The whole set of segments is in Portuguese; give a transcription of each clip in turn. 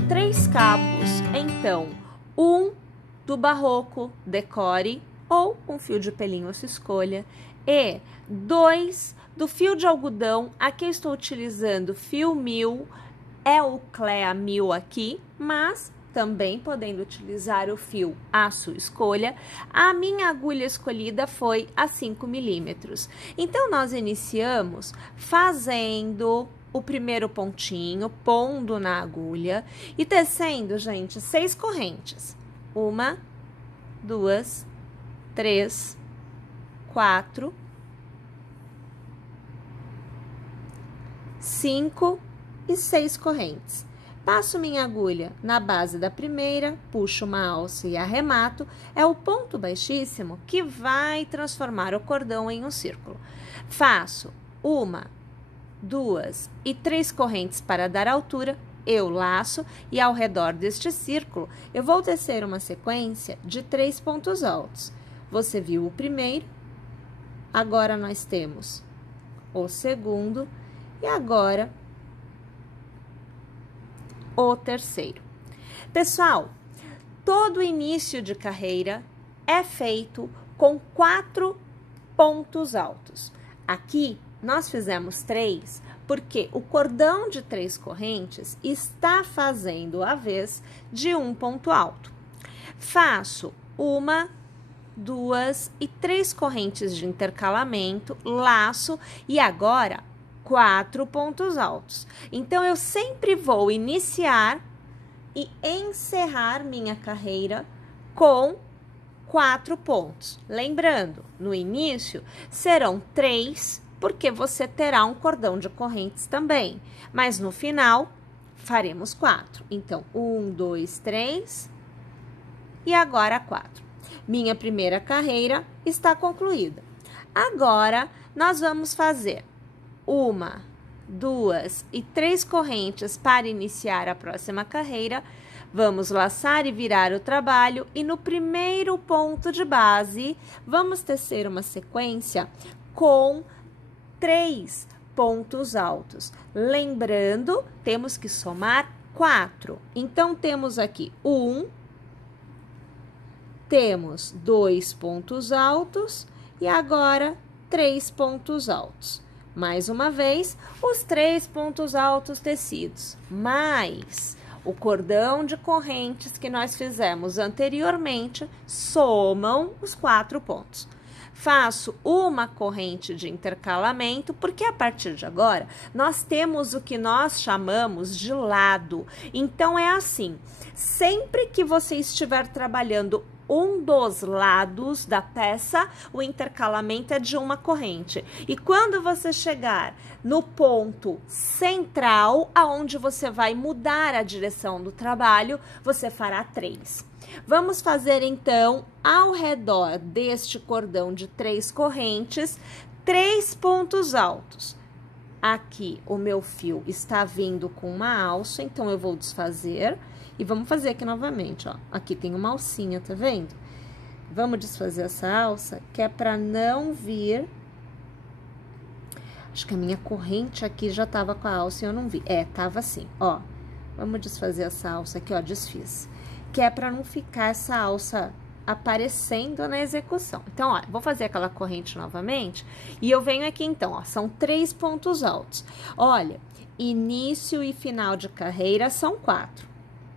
tenho 3 cabos, então, um do barroco decore ou um fio de pelinho a sua escolha e 2 do fio de algodão. Aqui eu estou utilizando fio 1000, é o Clea 1000 aqui, mas também podendo utilizar o fio à sua escolha. A minha agulha escolhida foi a 5 milímetros. Então, nós iniciamos fazendo o primeiro pontinho, pondo na agulha e tecendo, gente, 6 correntes. 1, 2, 3, 4, 5 e 6 correntes. Passo minha agulha na base da primeira, puxo uma alça e arremato. É o ponto baixíssimo que vai transformar o cordão em um círculo. Faço 1, 2 e 3 correntes para dar altura. Eu laço e ao redor deste círculo eu vou tecer uma sequência de 3 pontos altos. Você viu o primeiro, agora nós temos o segundo e agora o terceiro. Pessoal, todo início de carreira é feito com 4 pontos altos. Aqui nós fizemos 3 porque o cordão de 3 correntes está fazendo a vez de um ponto alto. Faço 1, 2 e 3 correntes de intercalamento, laço e agora 4 pontos altos. Então, eu sempre vou iniciar e encerrar minha carreira com 4 pontos. Lembrando, no início serão 3, porque você terá um cordão de correntes também. Mas no final, faremos 4. Então, 1, 2, 3 e agora 4. Minha primeira carreira está concluída. Agora, nós vamos fazer 1, 2 e 3 correntes para iniciar a próxima carreira. Vamos laçar e virar o trabalho e no primeiro ponto de base, vamos tecer uma sequência com 3 pontos altos. Lembrando, temos que somar 4. Então, temos aqui 1, temos 2 pontos altos e agora 3 pontos altos. Mais uma vez, os 3 pontos altos tecidos, mais o cordão de correntes que nós fizemos anteriormente, somam os 4 pontos. Faço uma corrente de intercalamento, porque a partir de agora, nós temos o que nós chamamos de lado. Então, é assim, sempre que você estiver trabalhando um dos lados da peça, o intercalamento é de uma corrente. E quando você chegar no ponto central, aonde você vai mudar a direção do trabalho, você fará 3. Vamos fazer, então, ao redor deste cordão de 3 correntes, 3 pontos altos. Aqui, o meu fio está vindo com uma alça, então, eu vou desfazer. E vamos fazer aqui novamente, ó. Aqui tem uma alcinha, tá vendo? Vamos desfazer essa alça, que é pra não vir... Acho que a minha corrente aqui já tava com a alça e eu não vi. É, tava assim, ó. Vamos desfazer essa alça aqui, ó, desfiz. Que é pra não ficar essa alça aparecendo na execução. Então, ó, vou fazer aquela corrente novamente. E eu venho aqui, então, ó, são 3 pontos altos. Olha, início e final de carreira são 4.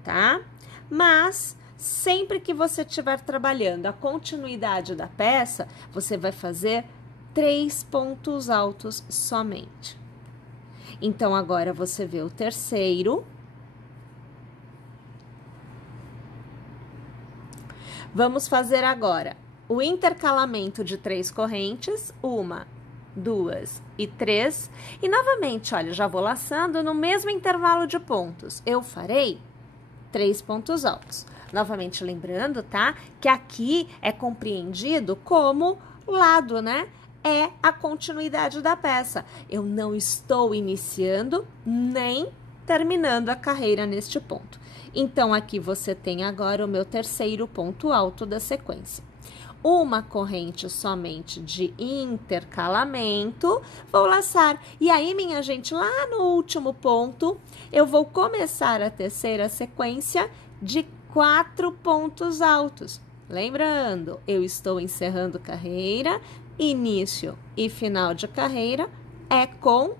Tá? Mas, sempre que você estiver trabalhando a continuidade da peça, você vai fazer 3 pontos altos somente. Então, agora você vê o terceiro. Vamos fazer agora o intercalamento de 3 correntes, 1, 2 e 3. E, novamente, olha, já vou laçando no mesmo intervalo de pontos. Eu farei 3 pontos altos. Novamente lembrando, tá? Que aqui é compreendido como lado, né? É a continuidade da peça. Eu não estou iniciando nem terminando a carreira neste ponto. Então, aqui você tem agora o meu terceiro ponto alto da sequência. uma corrente somente de intercalamento, vou laçar. E aí, minha gente, lá no último ponto, eu vou começar a tecer a sequência de 4 pontos altos. Lembrando, eu estou encerrando carreira, início e final de carreira é com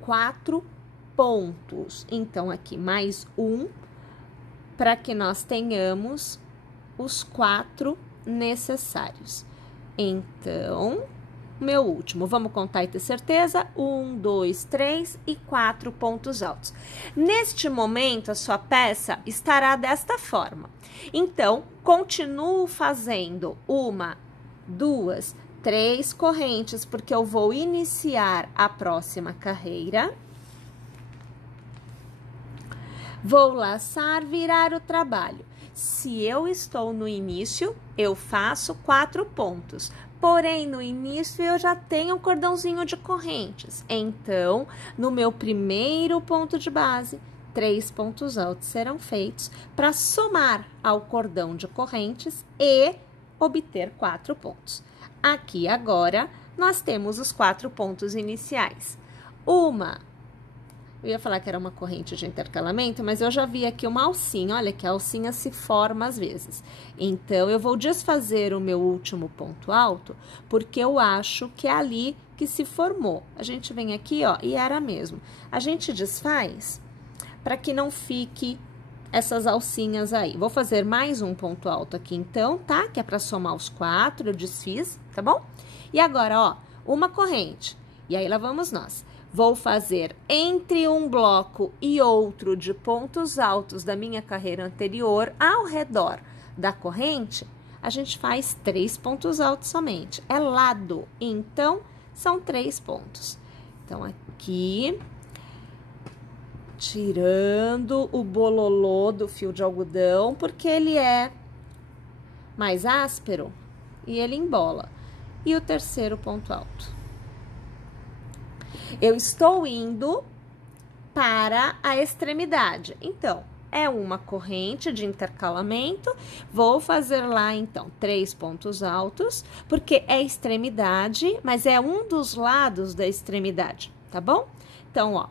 4 pontos. Então, aqui mais um, para que nós tenhamos os 4 necessários. Então, meu último, vamos contar e ter certeza? 1, 2, 3 e 4 pontos altos. Neste momento, a sua peça estará desta forma. Então, continuo fazendo 1, 2, 3 correntes, porque eu vou iniciar a próxima carreira. Vou laçar, virar o trabalho. Se eu estou no início, eu faço 4 pontos. Porém, no início, eu já tenho um cordãozinho de correntes. Então, no meu primeiro ponto de base, 3 pontos altos serão feitos para somar ao cordão de correntes e obter 4 pontos. Aqui, agora, nós temos os 4 pontos iniciais. Eu ia falar que era uma corrente de intercalamento, mas eu já vi aqui uma alcinha. Olha que a alcinha se forma às vezes. Então, eu vou desfazer o meu último ponto alto, porque eu acho que é ali que se formou. A gente vem aqui, ó, e era mesmo. A gente desfaz para que não fique essas alcinhas aí. Vou fazer mais um ponto alto aqui, então, tá? Que é para somar os 4, eu desfiz, tá bom? E agora, ó, uma corrente. E aí, lá vamos nós. Vou fazer entre um bloco e outro de pontos altos da minha carreira anterior, ao redor da corrente, a gente faz 3 pontos altos somente. É lado, então, são 3 pontos. Então, aqui, tirando o bololô do fio de algodão, porque ele é mais áspero e ele embola. E o terceiro ponto alto. Eu estou indo para a extremidade. Então, é uma corrente de intercalamento. Vou fazer lá, então, 3 pontos altos, porque é extremidade, mas é um dos lados da extremidade, tá bom? Então, ó,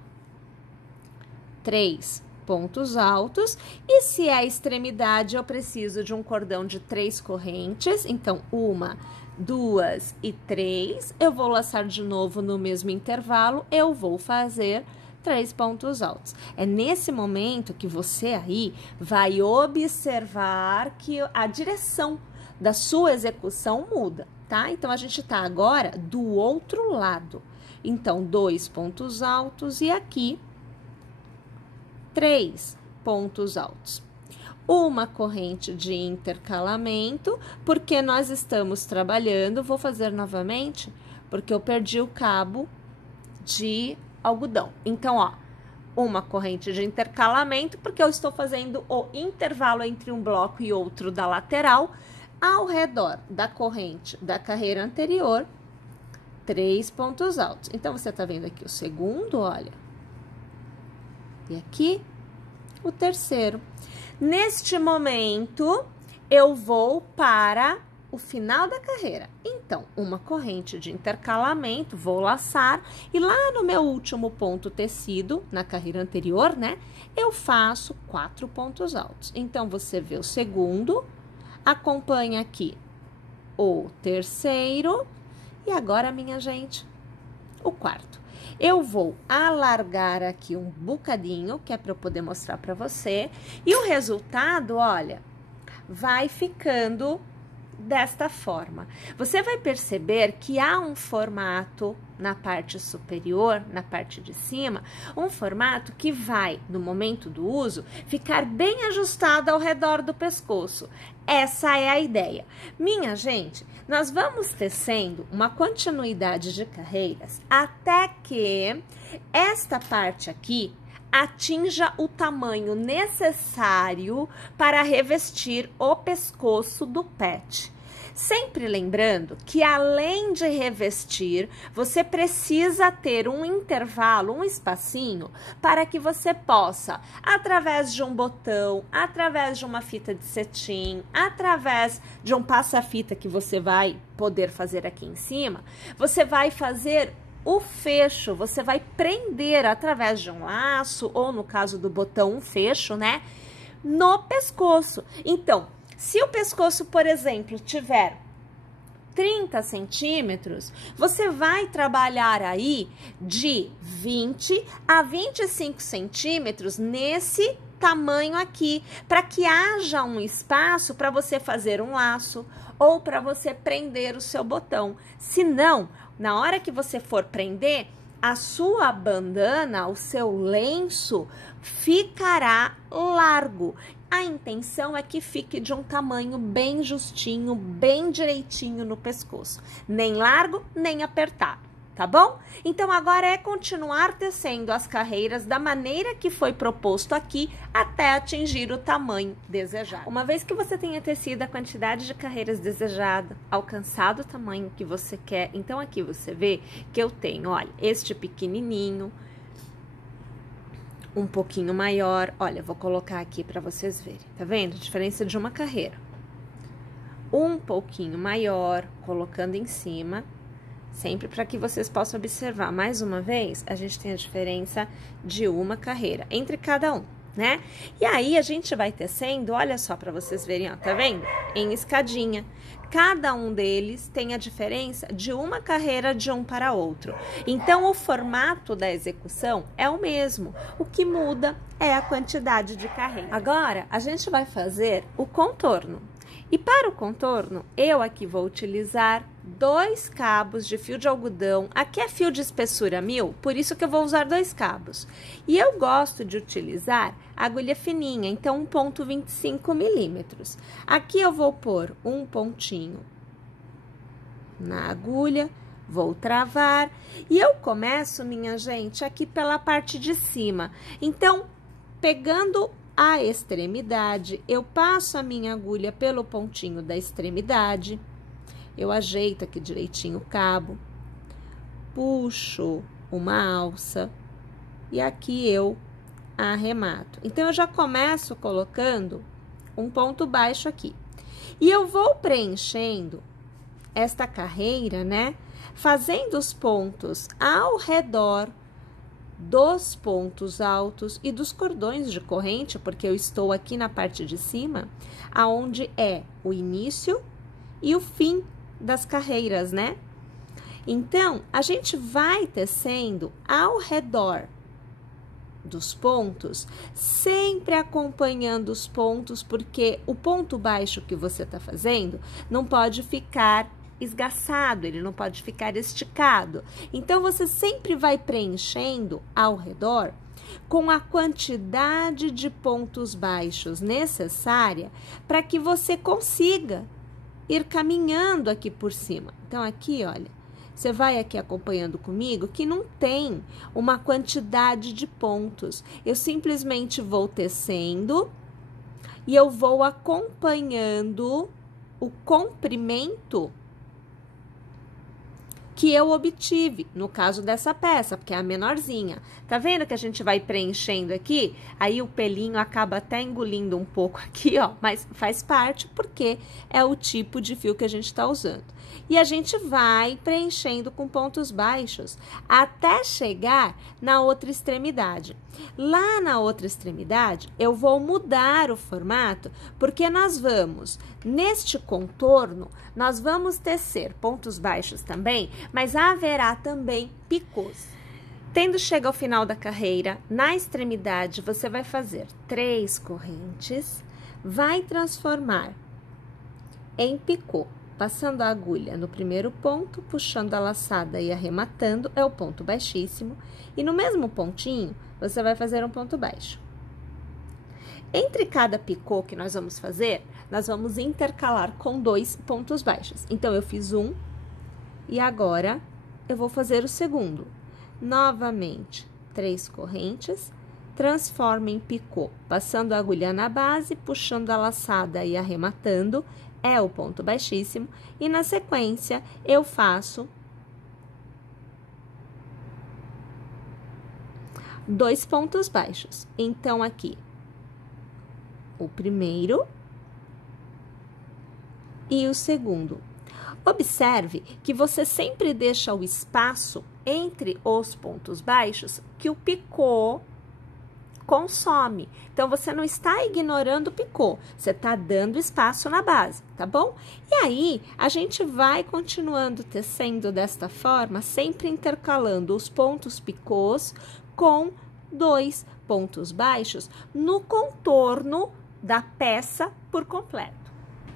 3 pontos altos. E se é a extremidade, eu preciso de um cordão de 3 correntes. Então, 1, 2 e 3, eu vou laçar de novo no mesmo intervalo, eu vou fazer 3 pontos altos. É nesse momento que você aí vai observar que a direção da sua execução muda, tá? Então, a gente tá agora do outro lado. Então, 2 pontos altos e aqui 3 pontos altos. Uma corrente de intercalamento, porque nós estamos trabalhando, vou fazer novamente, porque eu perdi o cabo de algodão. Então, ó, uma corrente de intercalamento, porque eu estou fazendo o intervalo entre um bloco e outro da lateral, ao redor da corrente da carreira anterior, 3 pontos altos. Então, você tá vendo aqui o segundo, olha, e aqui o terceiro. Neste momento, eu vou para o final da carreira. Então, uma corrente de intercalamento, vou laçar, e lá no meu último ponto tecido, na carreira anterior, né, eu faço 4 pontos altos. Então, você vê o segundo, acompanha aqui o terceiro, e agora, minha gente, o quarto. Eu vou alargar aqui um bocadinho, que é para eu poder mostrar para você. E o resultado, olha, vai ficando desta forma. Você vai perceber que há um formato na parte superior, na parte de cima, um formato que vai, no momento do uso, ficar bem ajustado ao redor do pescoço. Essa é a ideia. Minha gente, nós vamos tecendo uma continuidade de carreiras até que esta parte aqui atinja o tamanho necessário para revestir o pescoço do pet. Sempre lembrando que além de revestir, você precisa ter um intervalo, um espacinho, para que você possa, através de um botão, através de uma fita de cetim, através de um passa-fita que você vai poder fazer aqui em cima, você vai fazer o fecho, você vai prender através de um laço, ou no caso do botão, um fecho, né? No pescoço. Então, se o pescoço, por exemplo, tiver 30 centímetros, você vai trabalhar aí de 20 a 25 centímetros nesse tamanho aqui, para que haja um espaço para você fazer um laço ou para você prender o seu botão. Se não, na hora que você for prender, a sua bandana, o seu lenço, ficará largo. A intenção é que fique de um tamanho bem justinho, bem direitinho no pescoço. Nem largo, nem apertado, tá bom? Então, agora é continuar tecendo as carreiras da maneira que foi proposto aqui, até atingir o tamanho desejado. Uma vez que você tenha tecido a quantidade de carreiras desejada, alcançado o tamanho que você quer, então aqui você vê que eu tenho, olha, este pequenininho, um pouquinho maior, olha, vou colocar aqui para vocês verem, tá vendo? A diferença de uma carreira. Um pouquinho maior, colocando em cima, sempre para que vocês possam observar. Mais uma vez, a gente tem a diferença de uma carreira entre cada um, né? E aí, a gente vai tecendo, olha só para vocês verem, ó, tá vendo? Em escadinha. Cada um deles tem a diferença de uma carreira de um para outro. Então, o formato da execução é o mesmo. O que muda é a quantidade de carreira. Agora, a gente vai fazer o contorno. E para o contorno, eu aqui vou utilizar 2 cabos de fio de algodão. Aqui é fio de espessura 1000, por isso que eu vou usar 2 cabos. E eu gosto de utilizar agulha fininha, então 1,25 milímetros. Aqui eu vou pôr um pontinho na agulha, vou travar. E eu começo, minha gente, aqui pela parte de cima. Então, pegando a extremidade, eu passo a minha agulha pelo pontinho da extremidade, eu ajeito aqui direitinho o cabo, puxo uma alça e aqui eu arremato. Então, eu já começo colocando um ponto baixo aqui. E eu vou preenchendo esta carreira, né? Fazendo os pontos ao redor dos pontos altos e dos cordões de corrente, porque eu estou aqui na parte de cima, aonde é o início e o fim das carreiras, né? Então, a gente vai tecendo ao redor dos pontos, sempre acompanhando os pontos, porque o ponto baixo que você tá fazendo não pode ficar esgaçado, ele não pode ficar esticado. Então, você sempre vai preenchendo ao redor com a quantidade de pontos baixos necessária para que você consiga ir caminhando aqui por cima. Então, aqui, olha, você vai aqui acompanhando comigo que não tem uma quantidade de pontos. Eu simplesmente vou tecendo e eu vou acompanhando o comprimento que eu obtive, no caso dessa peça, porque é a menorzinha. Tá vendo que a gente vai preenchendo aqui? Aí o pelinho acaba até engolindo um pouco aqui, ó, mas faz parte porque é o tipo de fio que a gente tá usando. E a gente vai preenchendo com pontos baixos até chegar na outra extremidade. Lá na outra extremidade, eu vou mudar o formato, porque nós vamos, neste contorno, nós vamos tecer pontos baixos também, mas haverá também picôs. Tendo chegado ao final da carreira, na extremidade, você vai fazer 3 correntes, vai transformar em picô, passando a agulha no primeiro ponto, puxando a laçada e arrematando, é o ponto baixíssimo, e no mesmo pontinho, você vai fazer um ponto baixo. Entre cada picô que nós vamos fazer, nós vamos intercalar com 2 pontos baixos. Então, eu fiz um, e agora, eu vou fazer o segundo. Novamente, 3 correntes, transforma em picô, passando a agulha na base, puxando a laçada e arrematando, é o ponto baixíssimo, e na sequência eu faço 2 pontos baixos. Então, aqui, o primeiro e o segundo. Observe que você sempre deixa o espaço entre os pontos baixos que o picô consome. Então, você não está ignorando o picô, você está dando espaço na base, tá bom? E aí, a gente vai continuando tecendo desta forma, sempre intercalando os pontos picôs com 2 pontos baixos no contorno da peça por completo.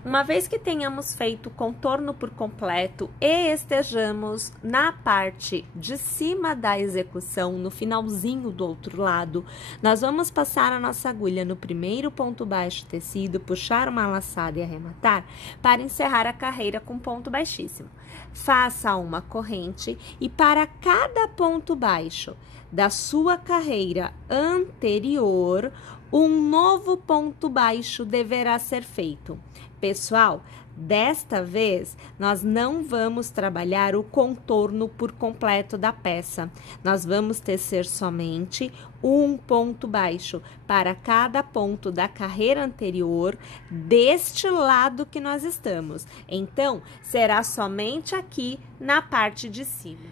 Uma vez que tenhamos feito o contorno por completo e estejamos na parte de cima da execução, no finalzinho do outro lado, nós vamos passar a nossa agulha no primeiro ponto baixo tecido, puxar uma laçada e arrematar para encerrar a carreira com ponto baixíssimo. Faça uma corrente e para cada ponto baixo da sua carreira anterior, um novo ponto baixo deverá ser feito. Pessoal, desta vez, nós não vamos trabalhar o contorno por completo da peça. Nós vamos tecer somente um ponto baixo para cada ponto da carreira anterior deste lado que nós estamos. Então, será somente aqui na parte de cima.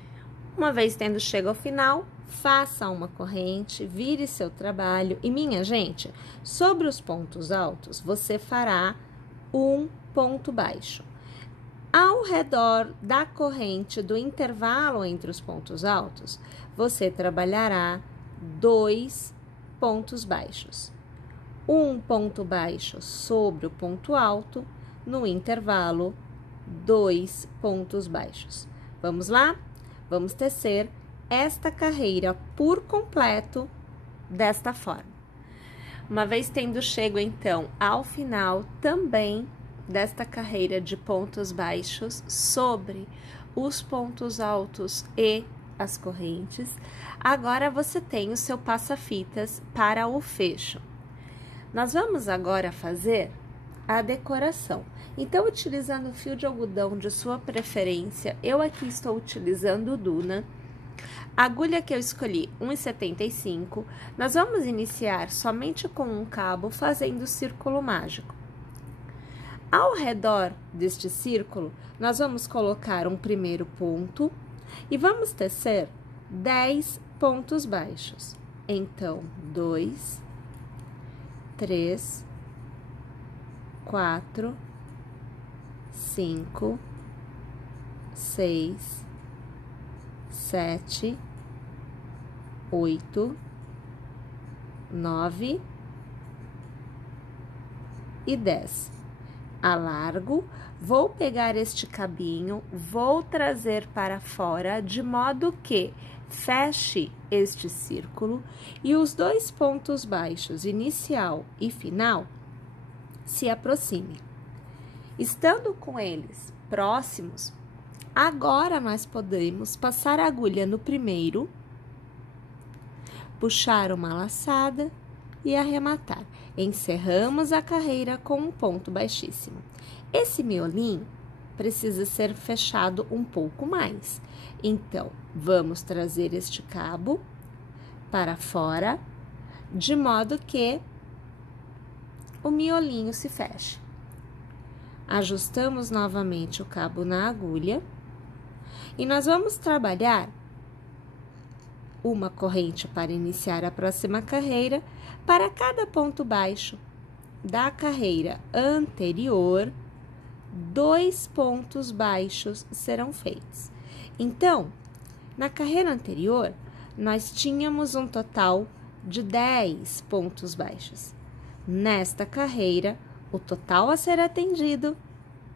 Uma vez tendo chegado ao final, faça uma corrente, vire seu trabalho e, minha gente, sobre os pontos altos, você fará um ponto baixo. Ao redor da corrente do intervalo entre os pontos altos, você trabalhará 2 pontos baixos. Um ponto baixo sobre o ponto alto, no intervalo, 2 pontos baixos. Vamos lá? Vamos tecer esta carreira por completo desta forma. Uma vez tendo chego, então, ao final também desta carreira de pontos baixos sobre os pontos altos e as correntes, agora você tem o seu passa-fitas para o fecho. Nós vamos agora fazer a decoração. Então, utilizando o fio de algodão de sua preferência, eu aqui estou utilizando o Duna. A agulha que eu escolhi, 1,75, nós vamos iniciar somente com um cabo fazendo o círculo mágico. Ao redor deste círculo, nós vamos colocar um primeiro ponto e vamos tecer 10 pontos baixos. Então, 2, 3, 4, 5, 6, 7, 8, 9 e 10. Alargo, vou pegar este cabinho, vou trazer para fora, de modo que feche este círculo e os 2 pontos baixos, inicial e final, se aproximem. Estando com eles próximos, agora nós podemos passar a agulha no primeiro, puxar uma laçada e arrematar. Encerramos a carreira com um ponto baixíssimo. Esse miolinho precisa ser fechado um pouco mais. Então, vamos trazer este cabo para fora, de modo que o miolinho se feche. Ajustamos novamente o cabo na agulha e nós vamos trabalhar uma corrente para iniciar a próxima carreira. Para cada ponto baixo da carreira anterior, 2 pontos baixos serão feitos. Então, na carreira anterior, nós tínhamos um total de 10 pontos baixos. Nesta carreira, o total a ser atendido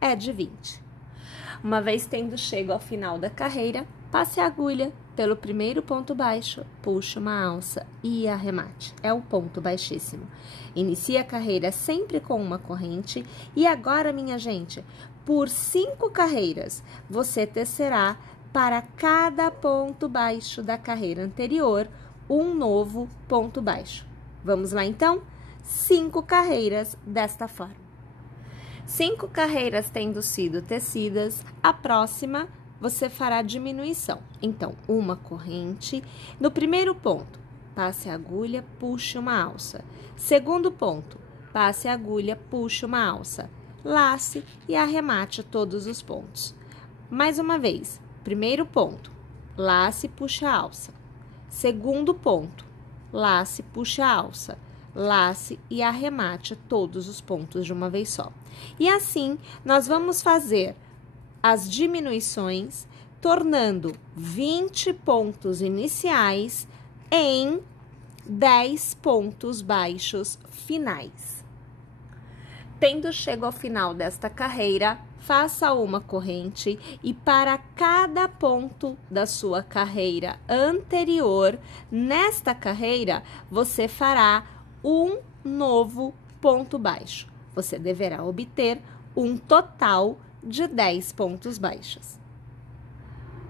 é de 20. Uma vez tendo chego ao final da carreira, passe a agulha pelo primeiro ponto baixo, puxe uma alça e arremate. É o ponto baixíssimo. Inicie a carreira sempre com uma corrente e agora, minha gente, por 5 carreiras, você tecerá para cada ponto baixo da carreira anterior um novo ponto baixo. Vamos lá, então? 5 carreiras desta forma. 5 carreiras tendo sido tecidas, a próxima você fará diminuição. Então, uma corrente. No primeiro ponto, passe a agulha, puxe uma alça. Segundo ponto, passe a agulha, puxe uma alça. Lace e arremate todos os pontos. Mais uma vez, primeiro ponto, lace, puxe a alça. Segundo ponto, lace, puxe a alça. Lace e arremate todos os pontos de uma vez só. E assim, nós vamos fazer as diminuições, tornando 20 pontos iniciais em 10 pontos baixos finais. Tendo chego ao final desta carreira, faça uma corrente e para cada ponto da sua carreira anterior, nesta carreira, você fará um novo ponto baixo. Você deverá obter um total de 10 pontos baixos.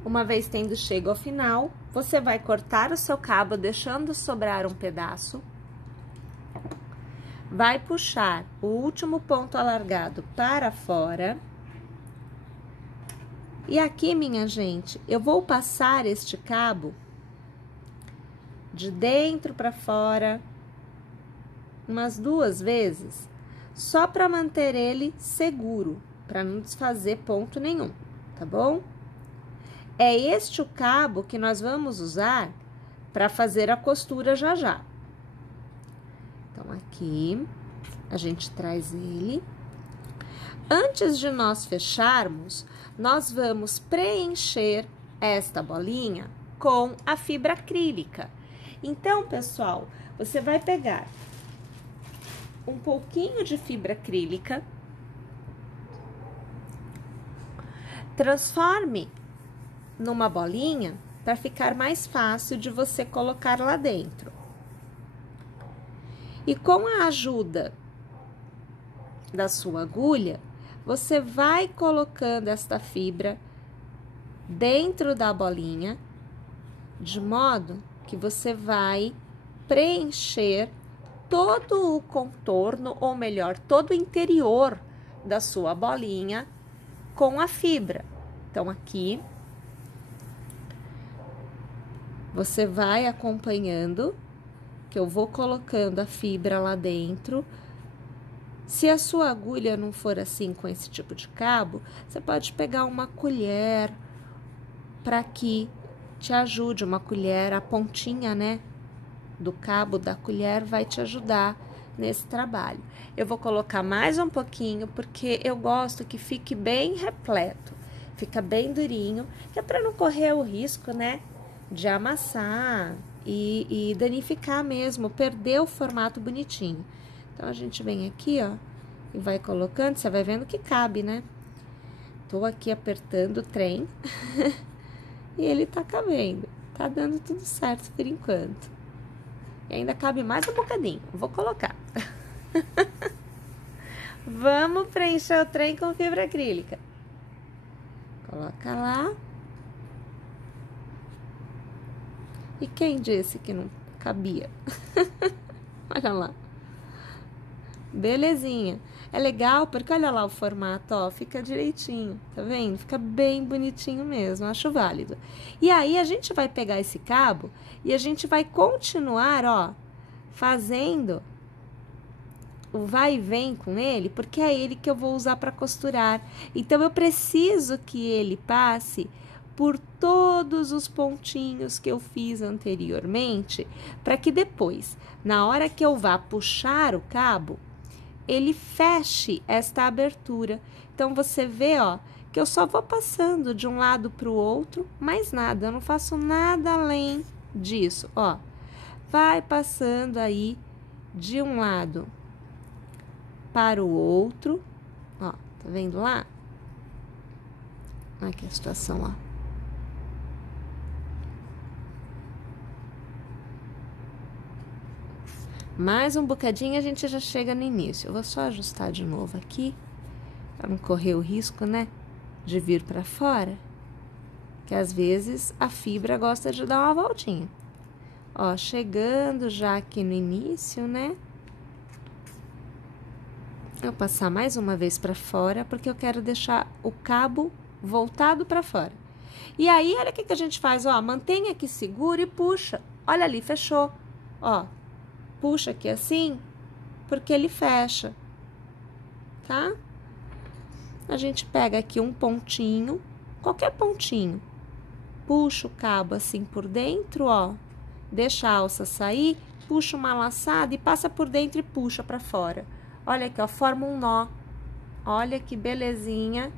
Uma vez tendo chego ao final, você vai cortar o seu cabo, deixando sobrar um pedaço. Vai puxar o último ponto alargado para fora. E aqui, minha gente, eu vou passar este cabo de dentro para fora umas 2 vezes, só para manter ele seguro, para não desfazer ponto nenhum, tá bom? É este o cabo que nós vamos usar para fazer a costura já já. Então, aqui, a gente traz ele. Antes de nós fecharmos, nós vamos preencher esta bolinha com a fibra acrílica. Então, pessoal, você vai pegar um pouquinho de fibra acrílica, transforme numa bolinha para ficar mais fácil de você colocar lá dentro. E com a ajuda da sua agulha, você vai colocando esta fibra dentro da bolinha, de modo que você vai preencher todo o contorno, ou melhor, todo o interior da sua bolinha com a fibra. Então, aqui, você vai acompanhando, que eu vou colocando a fibra lá dentro. Se a sua agulha não for assim com esse tipo de cabo, você pode pegar uma colher para que te ajude, uma colher, a pontinha, né, do cabo da colher vai te ajudar nesse trabalho. Eu vou colocar mais um pouquinho, porque eu gosto que fique bem repleto, fica bem durinho, que é para não correr o risco, né, de amassar e danificar mesmo, perder o formato bonitinho. Então, a gente vem aqui, ó, e vai colocando, você vai vendo que cabe, né? Tô aqui apertando o trem e ele tá cabendo, tá dando tudo certo por enquanto. E ainda cabe mais um bocadinho, vou colocar. Vamos preencher o trem com fibra acrílica. Coloca lá. E quem disse que não cabia? Olha lá. Belezinha. É legal porque olha lá o formato, ó, fica direitinho, tá vendo? Fica bem bonitinho mesmo, acho válido. E aí, a gente vai pegar esse cabo e a gente vai continuar, ó, fazendo o vai e vem com ele, porque é ele que eu vou usar para costurar. Então, eu preciso que ele passe por todos os pontinhos que eu fiz anteriormente, para que depois, na hora que eu vá puxar o cabo, ele feche esta abertura. Então, você vê, ó, que eu só vou passando de um lado para o outro, mais nada, eu não faço nada além disso, ó. Vai passando aí de um lado para o outro, ó, tá vendo lá? Aqui a situação, ó. Mais um bocadinho, a gente já chega no início. Eu vou só ajustar de novo aqui, para não correr o risco, né, de vir para fora. Que às vezes a fibra gosta de dar uma voltinha. Ó, chegando já aqui no início, né? Eu vou passar mais uma vez para fora, porque eu quero deixar o cabo voltado para fora. E aí, olha o que a gente faz, ó, mantenha aqui seguro e puxa. Olha ali, fechou. Ó, puxa aqui assim, porque ele fecha, tá? A gente pega aqui um pontinho, qualquer pontinho, puxa o cabo assim por dentro, ó, deixa a alça sair, puxa uma laçada e passa por dentro e puxa para fora. Olha aqui, ó, forma um nó. Olha que belezinha,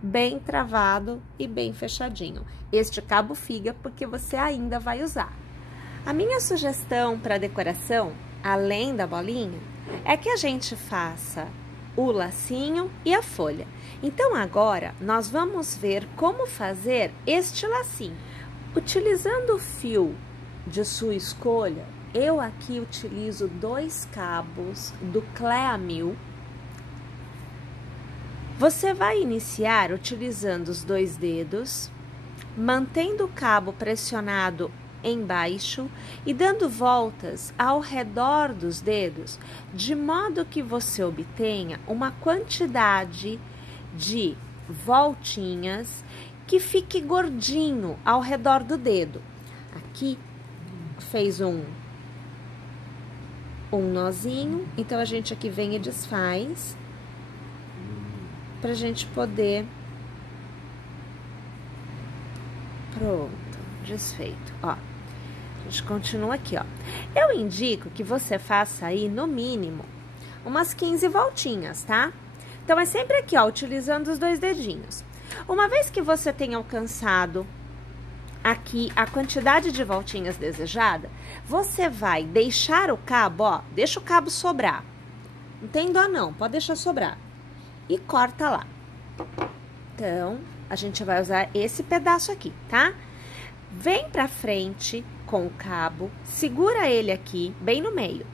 bem travado e bem fechadinho. Este cabo figa porque você ainda vai usar. A minha sugestão para decoração, além da bolinha, é que a gente faça o lacinho e a folha. Então, agora, nós vamos ver como fazer este lacinho. Utilizando o fio de sua escolha, eu aqui utilizo 2 cabos do Clea 1000. Você vai iniciar utilizando os 2 dedos, mantendo o cabo pressionado embaixo e dando voltas ao redor dos dedos, de modo que você obtenha uma quantidade de voltinhas que fique gordinho ao redor do dedo. Aqui fez um nozinho, então a gente aqui vem e desfaz pra gente poder. Pronto, desfeito, ó. A gente continua aqui, ó. Eu indico que você faça aí, no mínimo, umas 15 voltinhas, tá? Então, é sempre aqui, ó, utilizando os 2 dedinhos. Uma vez que você tenha alcançado aqui a quantidade de voltinhas desejada, você vai deixar o cabo, ó, deixa o cabo sobrar. Não tem dó não, pode deixar sobrar. E corta lá. Então, a gente vai usar esse pedaço aqui, tá? Vem pra frente com o cabo, segura ele aqui, bem no meio.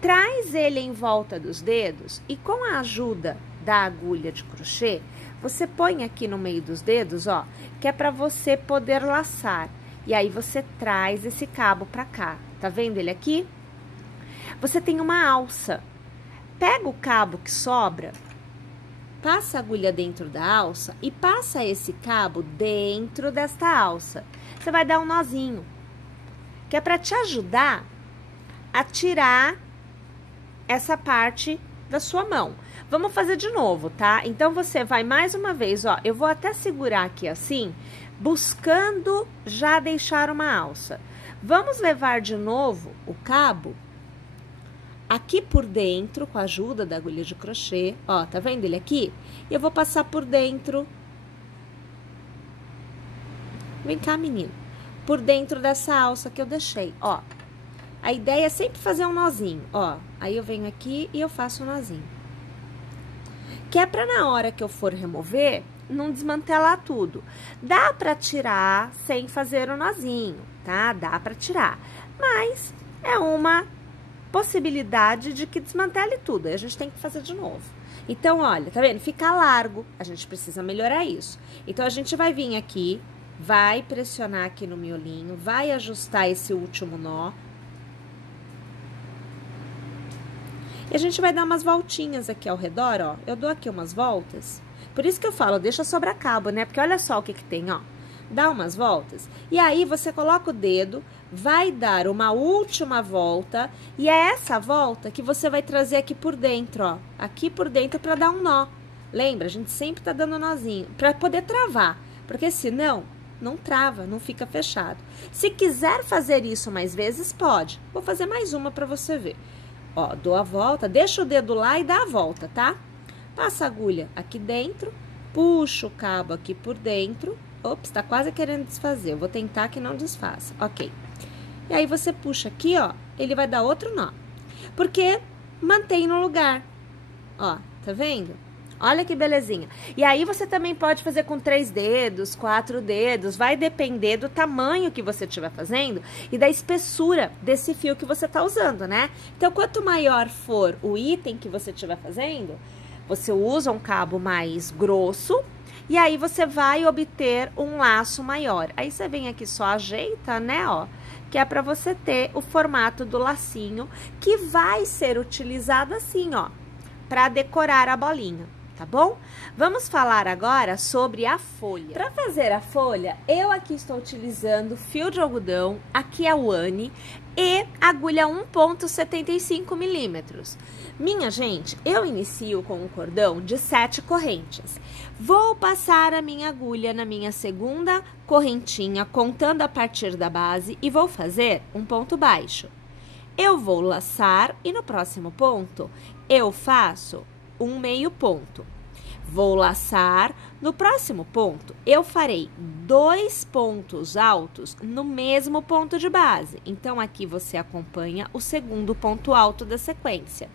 Traz ele em volta dos dedos e com a ajuda da agulha de crochê, você põe aqui no meio dos dedos, ó, que é pra você poder laçar. E aí, você traz esse cabo pra cá. Tá vendo ele aqui? Você tem uma alça. Pega o cabo que sobra, passa a agulha dentro da alça e passa esse cabo dentro desta alça. Você vai dar um nozinho, que é para te ajudar a tirar essa parte da sua mão. Vamos fazer de novo, tá? Então, você vai mais uma vez, ó, eu vou até segurar aqui assim, buscando já deixar uma alça. Vamos levar de novo o cabo aqui por dentro, com a ajuda da agulha de crochê, ó, tá vendo ele aqui? E eu vou passar por dentro. Vem cá, menino. Por dentro dessa alça que eu deixei, ó. A ideia é sempre fazer um nozinho, ó. Aí eu venho aqui e eu faço um nozinho. Que é pra na hora que eu for remover, não desmantelar tudo. Dá pra tirar sem fazer o nozinho, tá? Dá pra tirar. Mas é uma possibilidade de que desmantele tudo. Aí a gente tem que fazer de novo. Então, olha, tá vendo? Fica largo. A gente precisa melhorar isso. Então, a gente vai vir aqui, vai pressionar aqui no miolinho, vai ajustar esse último nó. E a gente vai dar umas voltinhas aqui ao redor, ó. Eu dou aqui umas voltas. Por isso que eu falo, deixa sobrar cabo, né? Porque olha só o que tem, ó. Dá umas voltas. E aí, você coloca o dedo, vai dar uma última volta. E é essa volta que você vai trazer aqui por dentro, ó. Aqui por dentro pra dar um nó. Lembra? A gente sempre tá dando nozinho pra poder travar. Porque senão, não trava, não fica fechado. Se quiser fazer isso mais vezes, pode. Vou fazer mais uma pra você ver. Ó, dou a volta, deixa o dedo lá e dá a volta, tá? Passa a agulha aqui dentro, puxa o cabo aqui por dentro. Ops, tá quase querendo desfazer. Eu vou tentar que não desfaça. Ok. E aí, você puxa aqui, ó, ele vai dar outro nó. Porque mantém no lugar. Ó, tá vendo? Olha que belezinha. E aí, você também pode fazer com 3 dedos, 4 dedos. Vai depender do tamanho que você estiver fazendo e da espessura desse fio que você tá usando, né? Então, quanto maior for o item que você estiver fazendo, você usa um cabo mais grosso e aí você vai obter um laço maior. Aí, você vem aqui, só ajeita, né, ó, que é pra você ter o formato do lacinho que vai ser utilizado assim, ó, para decorar a bolinha, tá bom? Vamos falar agora sobre a folha. Para fazer a folha, eu aqui estou utilizando fio de algodão, aqui é o Anne, e agulha 1,75 milímetros. Minha gente, eu inicio com um cordão de 7 correntes. Vou passar a minha agulha na minha segunda correntinha, contando a partir da base, e vou fazer um ponto baixo. Eu vou laçar e no próximo ponto eu faço um meio ponto. Vou laçar, no próximo ponto eu farei 2 pontos altos no mesmo ponto de base. Então, aqui você acompanha o segundo ponto alto da sequência.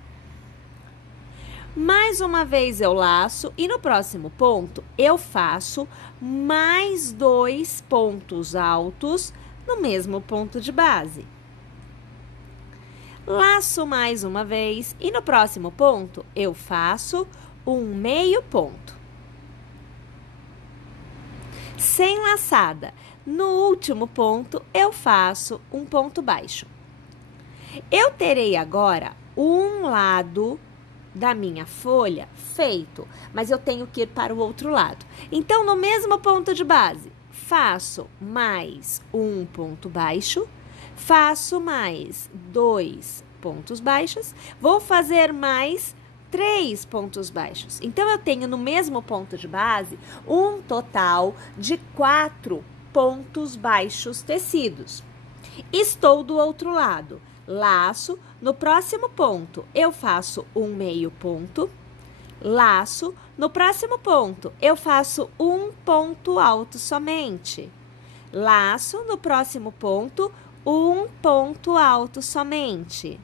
Mais uma vez eu laço e no próximo ponto eu faço mais 2 pontos altos no mesmo ponto de base. Laço mais uma vez e no próximo ponto eu faço um meio ponto. Sem laçada, no último ponto eu faço um ponto baixo. Eu terei agora um lado da minha folha feito, mas eu tenho que ir para o outro lado. Então, no mesmo ponto de base, faço mais um ponto baixo, faço mais 2 pontos baixos, vou fazer mais 3 pontos baixos. Então, eu tenho no mesmo ponto de base um total de 4 pontos baixos tecidos. Estou do outro lado. Laço, no próximo ponto eu faço um meio ponto, laço, no próximo ponto eu faço um ponto alto somente, laço, no próximo ponto um ponto alto somente,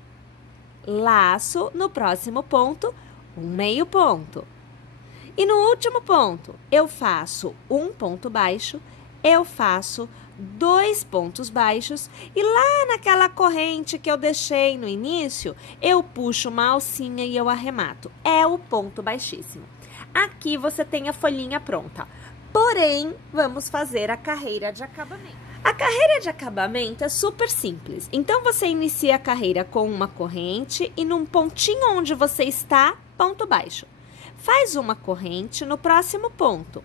laço, no próximo ponto um meio ponto. E no último ponto eu faço um ponto baixo, eu faço 2 pontos baixos e lá naquela corrente que eu deixei no início, eu puxo uma alcinha e eu arremato. É o ponto baixíssimo. Aqui você tem a folhinha pronta. Porém, vamos fazer a carreira de acabamento. A carreira de acabamento é super simples. Então, você inicia a carreira com uma corrente e num pontinho onde você está, ponto baixo. Faz uma corrente no próximo ponto,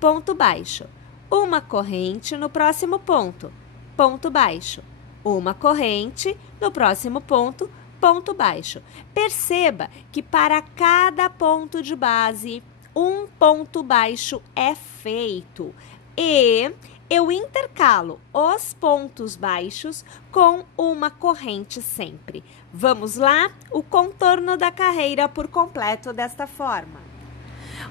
ponto baixo. Uma corrente no próximo ponto, ponto baixo. Uma corrente no próximo ponto, ponto baixo. Perceba que para cada ponto de base, um ponto baixo é feito. E eu intercalo os pontos baixos com uma corrente sempre. Vamos lá? O contorno da carreira por completo desta forma.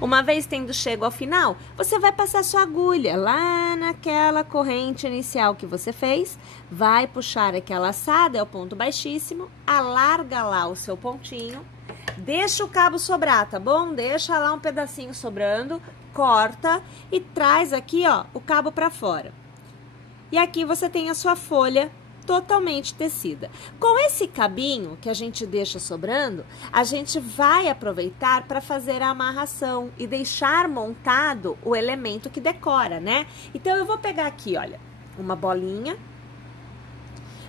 Uma vez tendo chego ao final, você vai passar sua agulha lá naquela corrente inicial que você fez, vai puxar aquela laçada, é o ponto baixíssimo, alarga lá o seu pontinho, deixa o cabo sobrar, tá bom? Deixa lá um pedacinho sobrando, corta e traz aqui, ó, o cabo para fora. E aqui você tem a sua folha totalmente tecida. Com esse cabinho que a gente deixa sobrando, a gente vai aproveitar para fazer a amarração e deixar montado o elemento que decora, né? Então, eu vou pegar aqui, olha, uma bolinha,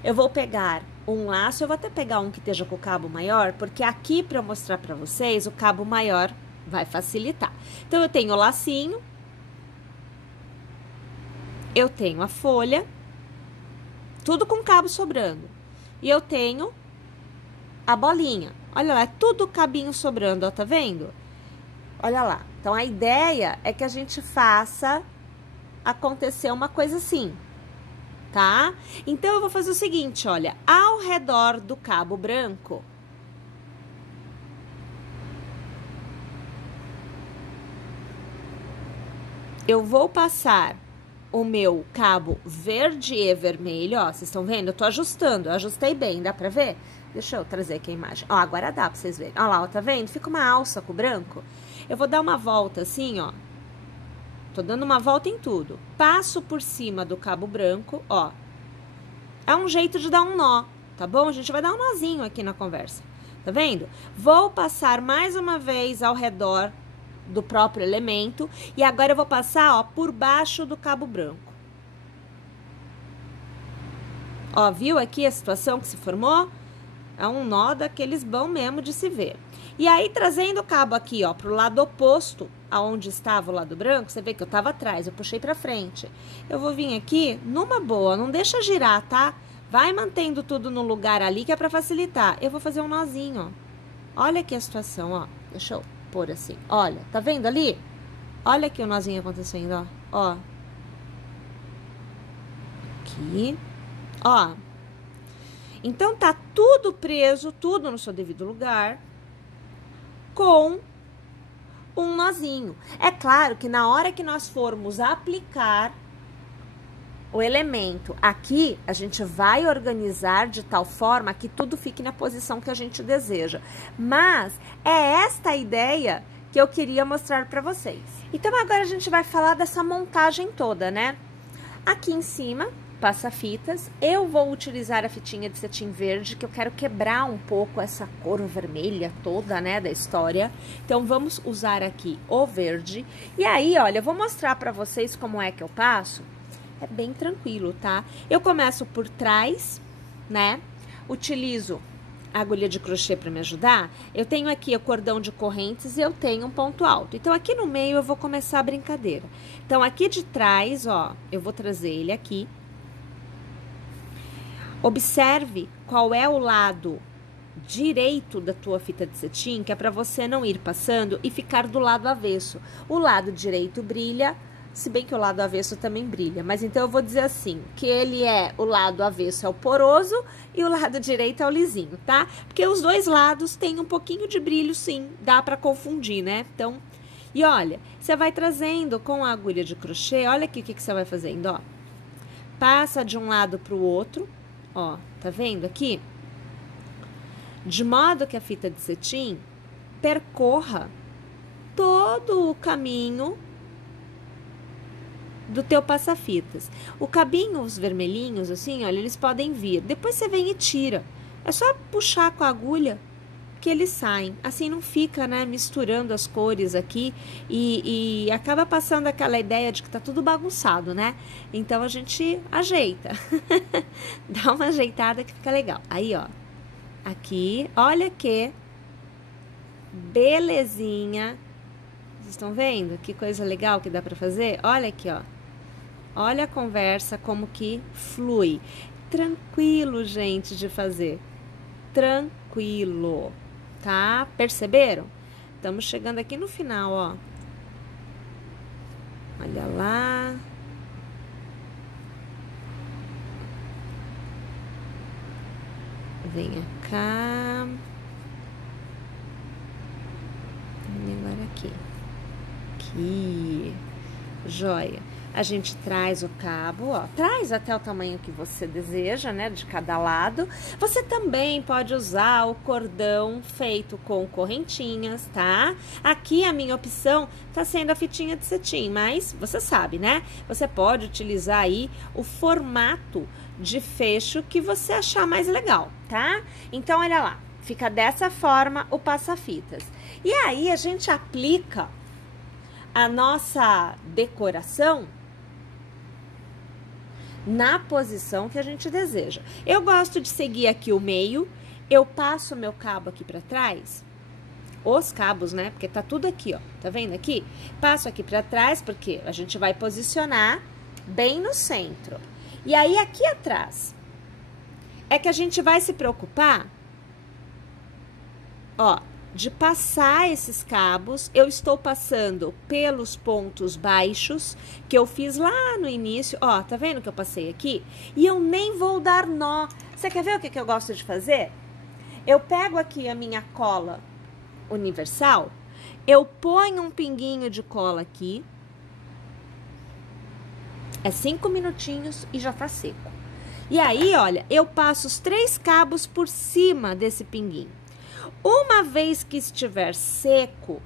eu vou pegar um laço, eu vou até pegar um que esteja com o cabo maior, porque aqui, para eu mostrar para vocês, o cabo maior vai facilitar. Então, eu tenho o lacinho, eu tenho a folha, tudo com cabo sobrando. E eu tenho a bolinha. Olha lá, é tudo cabinho sobrando, ó, tá vendo? Olha lá. Então, a ideia é que a gente faça acontecer uma coisa assim, tá? Então, eu vou fazer o seguinte, olha. Ao redor do cabo branco, eu vou passar o meu cabo verde e vermelho, ó, vocês estão vendo? Eu tô ajustando, eu ajustei bem, dá pra ver? Deixa eu trazer aqui a imagem. Ó, agora dá pra vocês verem. Ó lá, ó, tá vendo? Fica uma alça com o branco. Eu vou dar uma volta assim, ó. Tô dando uma volta em tudo. Passo por cima do cabo branco, ó. É um jeito de dar um nó, tá bom? A gente vai dar um nozinho aqui na conversa. Tá vendo? Vou passar mais uma vez ao redor do próprio elemento. E agora eu vou passar, ó, por baixo do cabo branco. Ó, viu aqui a situação que se formou? É um nó daqueles bom mesmo de se ver. E aí, trazendo o cabo aqui, ó, pro lado oposto, aonde estava o lado branco, você vê que eu tava atrás, eu puxei pra frente. Eu vou vir aqui numa boa, não deixa girar, tá? Vai mantendo tudo no lugar ali, que é pra facilitar. Eu vou fazer um nozinho, ó. Olha aqui a situação, ó. Deixa eu pôr assim. Olha, tá vendo ali? Olha aqui o nozinho acontecendo, ó. Ó. Aqui. Ó. Então, tá tudo preso, tudo no seu devido lugar, com um nozinho. É claro que na hora que nós formos aplicar o elemento aqui, a gente vai organizar de tal forma que tudo fique na posição que a gente deseja. Mas é esta a ideia que eu queria mostrar para vocês. Então, agora a gente vai falar dessa montagem toda, né? Aqui em cima, passa-fitas. Eu vou utilizar a fitinha de cetim verde, que eu quero quebrar um pouco essa cor vermelha toda, né, da história. Então, vamos usar aqui o verde. E aí, olha, eu vou mostrar pra vocês como é que eu passo. É bem tranquilo, tá? Eu começo por trás, né? Utilizo a agulha de crochê pra me ajudar. Eu tenho aqui o cordão de correntes e eu tenho um ponto alto. Então, aqui no meio eu vou começar a brincadeira. Então, aqui de trás, ó, eu vou trazer ele aqui. Observe qual é o lado direito da tua fita de cetim, que é para você não ir passando e ficar do lado avesso. O lado direito brilha, se bem que o lado avesso também brilha, mas então eu vou dizer assim, que ele é, o lado avesso é o poroso e o lado direito é o lisinho, tá? Porque os dois lados têm um pouquinho de brilho, sim, dá para confundir, né? Então, e olha, você vai trazendo com a agulha de crochê, olha aqui o que você vai fazendo, ó. Passa de um lado pro outro, ó, tá vendo aqui? De modo que a fita de cetim percorra todo o caminho do teu passa-fitas. O cabinho, os vermelhinhos, assim, olha, eles podem vir. Depois você vem e tira. É só puxar com a agulha que eles saem. Assim não fica, né, misturando as cores aqui e acaba passando aquela ideia de que tá tudo bagunçado, né? Então, a gente ajeita. Dá uma ajeitada que fica legal. Aí, ó. Aqui, olha que belezinha. Vocês estão vendo? Que coisa legal que dá pra fazer? Olha aqui, ó. Olha a conversa, como que flui. Tranquilo, gente, de fazer. Tranquilo, tá? Perceberam? Estamos chegando aqui no final, ó. Olha lá. Venha cá. E agora aqui. Aqui. Joia. A gente traz o cabo, ó, traz até o tamanho que você deseja, né, de cada lado. Você também pode usar o cordão feito com correntinhas, tá? Aqui a minha opção tá sendo a fitinha de cetim, mas você sabe, né? Você pode utilizar aí o formato de fecho que você achar mais legal, tá? Então, olha lá, fica dessa forma o passa-fitas. E aí, a gente aplica a nossa decoração na posição que a gente deseja. Eu gosto de seguir aqui o meio, eu passo o meu cabo aqui pra trás, os cabos, né, porque tá tudo aqui, ó, tá vendo aqui? Passo aqui pra trás, porque a gente vai posicionar bem no centro. E aí, aqui atrás, é que a gente vai se preocupar, ó, de passar esses cabos. Eu estou passando pelos pontos baixos que eu fiz lá no início. Ó, tá vendo que eu passei aqui? E eu nem vou dar nó. Você quer ver o que eu gosto de fazer? Eu pego aqui a minha cola universal, eu ponho um pinguinho de cola aqui. É 5 minutinhos e já tá seco. E aí, olha, eu passo os 3 cabos por cima desse pinguinho. Uma vez que estiver seco,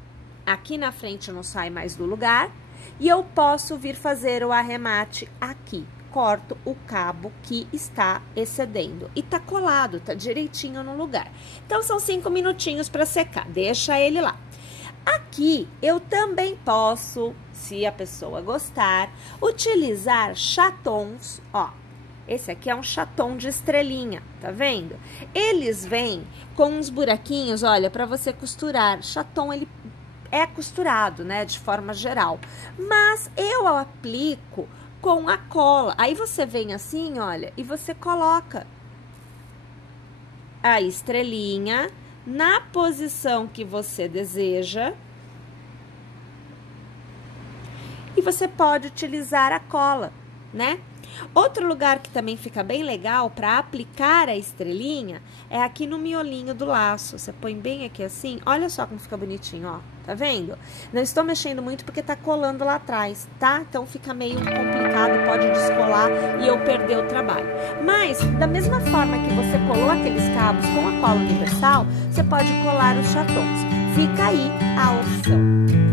aqui na frente não sai mais do lugar, e eu posso vir fazer o arremate aqui. Corto o cabo que está excedendo e tá colado, tá direitinho no lugar. Então, são 5 minutinhos para secar, deixa ele lá. Aqui, eu também posso, se a pessoa gostar, utilizar chatons, ó. Esse aqui é um chaton de estrelinha, tá vendo? Eles vêm com uns buraquinhos, olha, para você costurar. Chaton, ele é costurado, né, de forma geral. Mas eu aplico com a cola. Aí você vem assim, olha, e você coloca a estrelinha na posição que você deseja. E você pode utilizar a cola, né? Outro lugar que também fica bem legal para aplicar a estrelinha é aqui no miolinho do laço. Você põe bem aqui assim, olha só como fica bonitinho, ó. Tá vendo? Não estou mexendo muito porque tá colando lá atrás, tá? Então fica meio complicado, pode descolar e eu perder o trabalho. Mas, da mesma forma que você colou aqueles cabos com a cola universal, você pode colar os chatons. Fica aí a opção.